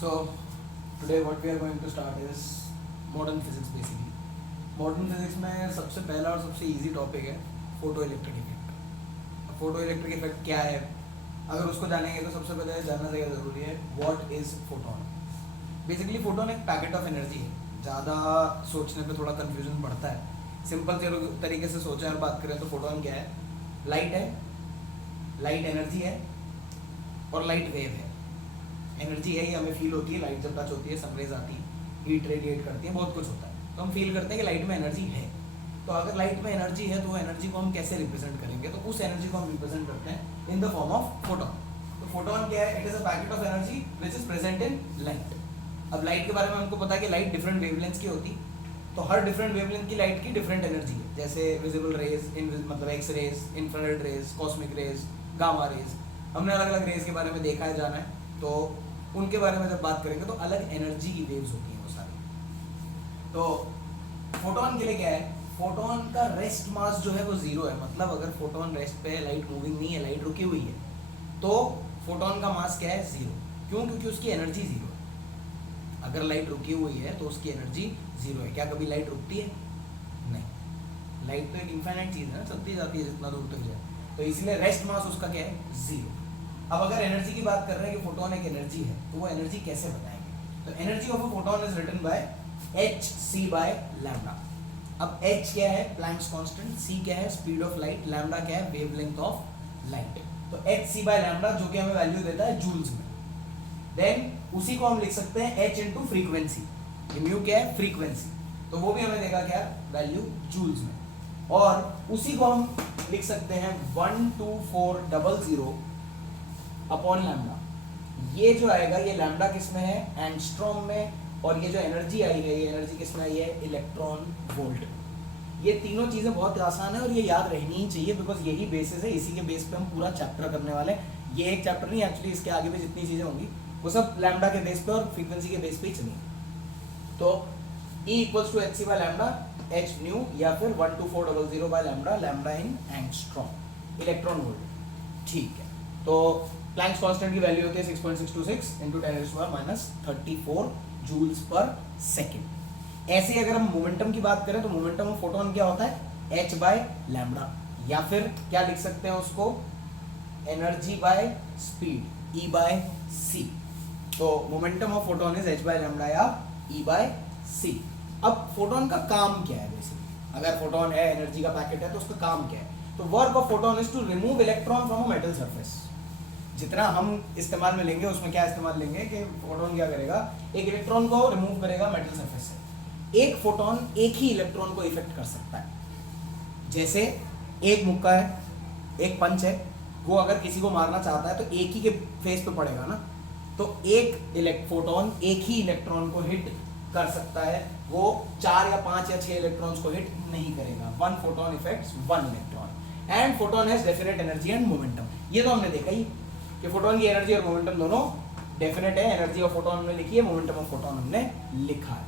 So today what we are going to start is modern physics basically. Modern physics में सबसे पहला और सबसे इजी टॉपिक है photo electric effect. Photo electric effect क्या है, अगर उसको जानेंगे तो सबसे पहले जानना चाहिए ज़रूरी है what is photon. Basically photon एक पैकेट ऑफ एनर्जी है. ज़्यादा सोचने पे थोड़ा कन्फ्यूजन बढ़ता है. सिंपल तरीके से सोचें और बात करें तो फोटोन क्या है, लाइट है, लाइट एनर्जी है और लाइट वेव है. एनर्जी है, ये हमें फील होती है लाइट जब टच होती है, सनरेज आती है, हीट रेडिएट करती है, बहुत कुछ होता है, तो हम फील करते हैं कि लाइट में एनर्जी है. तो अगर लाइट में एनर्जी है तो वो एनर्जी को हम कैसे रिप्रेजेंट करेंगे, तो उस एनर्जी को हम रिप्रेजेंट करते हैं in the form of photon. तो फोटोन क्या है, it is a packet of energy which is present in light. अब लाइट के बारे में हमको पता है कि लाइट डिफरेंट वेवलेंथ्स की होती, तो हर डिफरेंट वेवलेंथ की लाइट की डिफरेंट एनर्जी है. जैसे विजिबल रेज, मतलब X rays, infrared rays, cosmic rays, gamma rays, हमने अलग अलग रेज के बारे में देखा है, जाना है. तो उनके बारे में जब बात करेंगे तो अलग एनर्जी की वेव्स होती हैं वो सारी. तो फोटोन के लिए क्या है, फोटोन का रेस्ट मास जो है वो जीरो है. मतलब अगर फोटोन रेस्ट पे है, लाइट मूविंग नहीं है, लाइट रुकी हुई है, तो फोटोन का मास क्या है, जीरो. क्यों? क्योंकि उसकी एनर्जी जीरो है. अगर लाइट रुकी हुई है तो उसकी एनर्जी जीरो है. क्या कभी लाइट रुकती है? नहीं. लाइट तो एक इनफाइनाइट चीज है ना, चलती जाती है जितना दूर तक जाए. तो इसलिए रेस्ट मास उसका क्या है, जीरो. अब अगर एनर्जी की बात कर रहे हैं कि फोटोन एक एनर्जी है, तो वो एनर्जी कैसे बताएंगे. तो energy of a photon is written by hc by lambda. अब h क्या है, प्लैंक्स कांस्टेंट, c क्या है, स्पीड ऑफ लाइट, लैम्डा क्या है, वेवलेंथ ऑफ लाइट. तो hc बाय लैम्डा जो कि हमें वैल्यू देता है जूल्स में. देन उसी को हम लिख सकते हैं h इनटू फ्रीक्वेंसी. ये म्यू क्या है, फ्रीक्वेंसी, तो वो भी हमें देगा क्या, वैल्यू जूल्स में. और उसी को हम लिख सकते हैं 12400 अपॉन लैम्डा. ये जो आएगा, ये लैम्डा किस में है, एंगस्ट्रॉम में, और ये जो एनर्जी आई है, ये एनर्जी किस में आई है, इलेक्ट्रॉन वोल्ट. ये तीनों चीज़ें बहुत आसान है और ये याद रहनी ही चाहिए, बिकॉज यही बेसिस है. इसी के बेस पे हम पूरा चैप्टर करने वाले हैं. ये एक चैप्टर नहीं, एक्चुअली इसके आगे भी जितनी चीज़ें होंगी वो सब लैम्डा के बेस पे और फ्रीक्वेंसी के बेस पे ही चलेंगी. तो E equals to hc by lambda, h nu, या फिर 12400 by lambda, lambda in angstrom, electron volt. ठीक है. तो प्लैंक्स कांस्टेंट की वैल्यू होती है 6.626 into 10⁻⁻34 जूल्स पर सेकेंड. ऐसे अगर हम मोमेंटम की बात करें तो मोमेंटम ऑफ फोटोन क्या होता है, h बाय लैम्डा, या फिर क्या लिख सकते हैं उसको, energy by speed, E by c. तो momentum of photon is h by lambda या E बाय c. अब फोटोन का काम क्या है बेसिकली, अगर फोटोन है, एनर्जी का पैकेट है, तो उसका काम क्या है. तो work of photon is to remove electron from a metal surface. जितना हम इस्तेमाल में लेंगे उसमें क्या इस्तेमाल लेंगे कि फोटोन क्या करेगा, एक इलेक्ट्रॉन को रिमूव करेगा मेटल सरफेस से. एक फोटोन एक ही इलेक्ट्रॉन को इफेक्ट कर सकता है. जैसे एक मुक्का है, एक पंच है, वो अगर किसी को मारना चाहता है तो एक ही के फेस पे पड़ेगा ना. तो एक फोटोन एक ही इलेक्ट्रॉन को हिट कर सकता है, वो 4 या 5 या 6 इलेक्ट्रॉन्स को हिट नहीं करेगा. One photon effects one electron, and photon has definite energy and momentum. ये तो हमने देखा ही कि फोटोन की एनर्जी और मोमेंटम दोनों डेफिनेट है. एनर्जी ऑफ फोटोन हमने लिखी है, मोमेंटम ऑफ फोटोन हमने लिखा है.